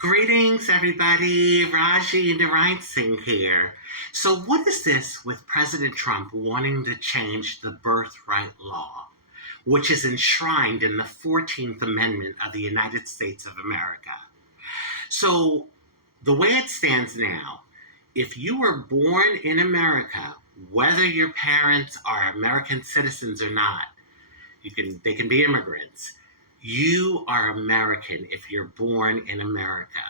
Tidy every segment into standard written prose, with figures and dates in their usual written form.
Greetings, everybody. Rajee Narinesingh here. So what is this with President Trump wanting to change the birthright law, which is enshrined in the 14th Amendment of the United States of America? So the way it stands now, if you were born in America, whether your parents are American citizens or not, they can be immigrants. You are American if you're born in America.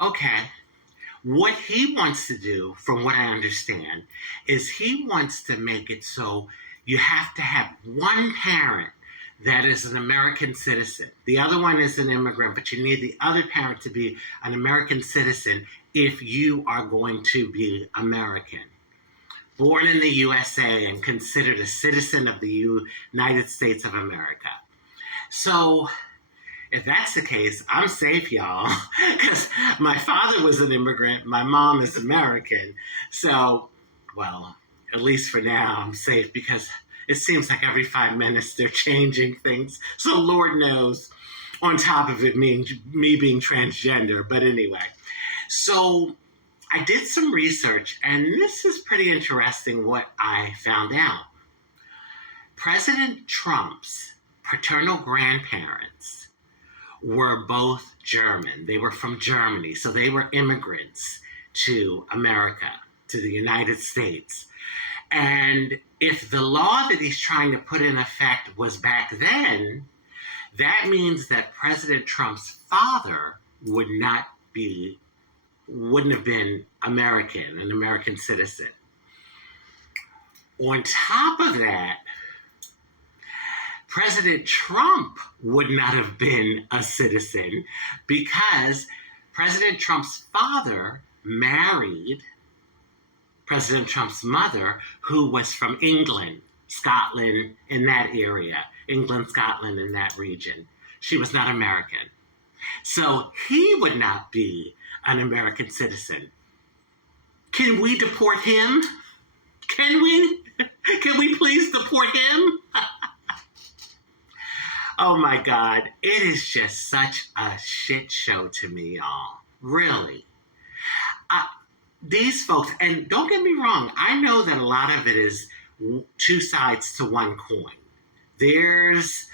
Okay, what he wants to do, from what I understand, is he wants to make it so you have to have one parent that is an American citizen. The other one is an immigrant, but you need the other parent to be an American citizen if you are going to be American. Born in the USA and considered a citizen of the United States of America. So, if that's the case, I'm safe, y'all, because my father was an immigrant, my mom is American. So, well, at least for now, I'm safe because it seems like every 5 minutes they're changing things. So, Lord knows, on top of it me being transgender. But anyway, so I did some research, and this is pretty interesting what I found out. President Trump's paternal grandparents were both German. They were from Germany, so they were immigrants to America, to the United States. And if the law that he's trying to put in effect was back then, that means that President Trump's father wouldn't have been American, an American citizen. On top of that, President Trump would not have been a citizen because President Trump's father married President Trump's mother, who was from England, Scotland, in that area, England, Scotland, in that region. She was not American. So he would not be an American citizen. Can we deport him? Can we? Can we please deport him? Oh my God, it is just such a shit show to me, y'all. Really. These folks, and don't get me wrong, I know that a lot of it is two sides to one coin. There's,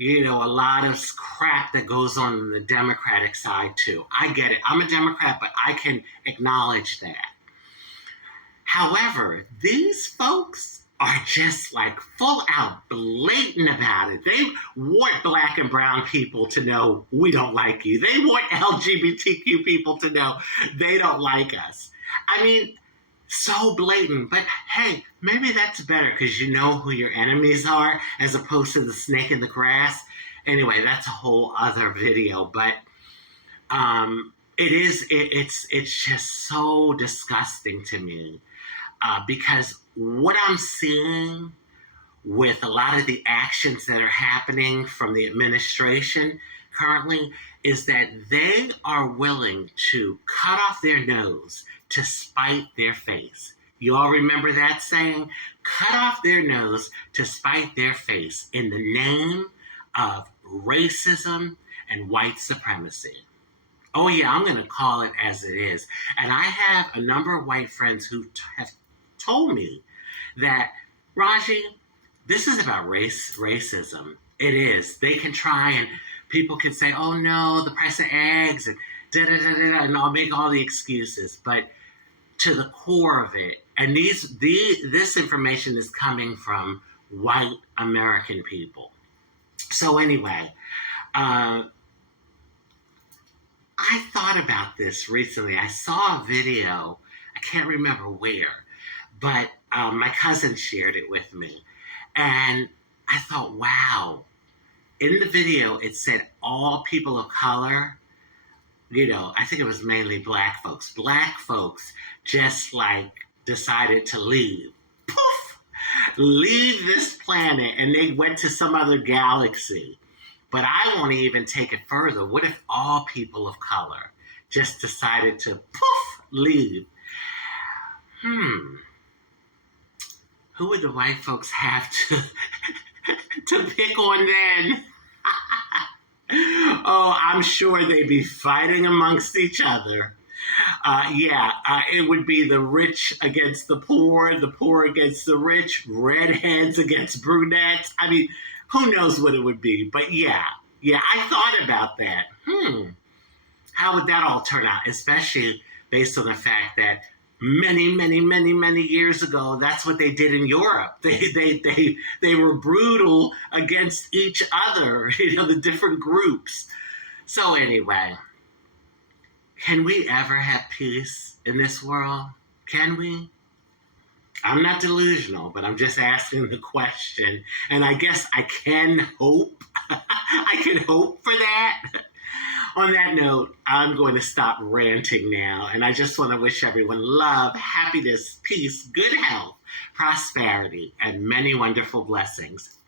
a lot of crap that goes on the Democratic side too. I get it. I'm a Democrat, but I can acknowledge that. However, these folks are just like full out blatant about it. They want black and brown people to know we don't like you. They want LGBTQ people to know they don't like us. I mean, so blatant. But hey, maybe that's better because you know who your enemies are as opposed to the snake in the grass. Anyway, that's a whole other video. But it's just so disgusting to me. Because what I'm seeing with a lot of the actions that are happening from the administration currently is that they are willing to cut off their nose to spite their face. You all remember that saying? Cut off their nose to spite their face in the name of racism and white supremacy. Oh yeah, I'm going to call it as it is. And I have a number of white friends who have told me that, Rajee, this is about racism. It is. They can try and people can say, oh no, the price of eggs and da-da-da-da-da, and I'll make all the excuses. But to the core of it, and this information is coming from white American people. So anyway, I thought about this recently. I saw a video, I can't remember where, but my cousin shared it with me. And I thought, wow. In the video, it said all people of color, I think it was mainly black folks. Black folks just decided to leave. Poof! Leave this planet, and they went to some other galaxy. But I want to even take it further. What if all people of color just decided to poof, leave? Who would the white folks have to pick on then? Oh, I'm sure they'd be fighting amongst each other. It would be the rich against the poor against the rich, redheads against brunettes. I mean, who knows what it would be? But I thought about that. How would that all turn out? Especially based on the fact that many years ago, that's what they did in Europe. They were brutal against each other, the different groups. So anyway, can we ever have peace in this world? Can we? I'm not delusional, but I'm just asking the question. And I guess I can hope. I can hope for that. On that note, I'm going to stop ranting now. And I just want to wish everyone love, happiness, peace, good health, prosperity, and many wonderful blessings.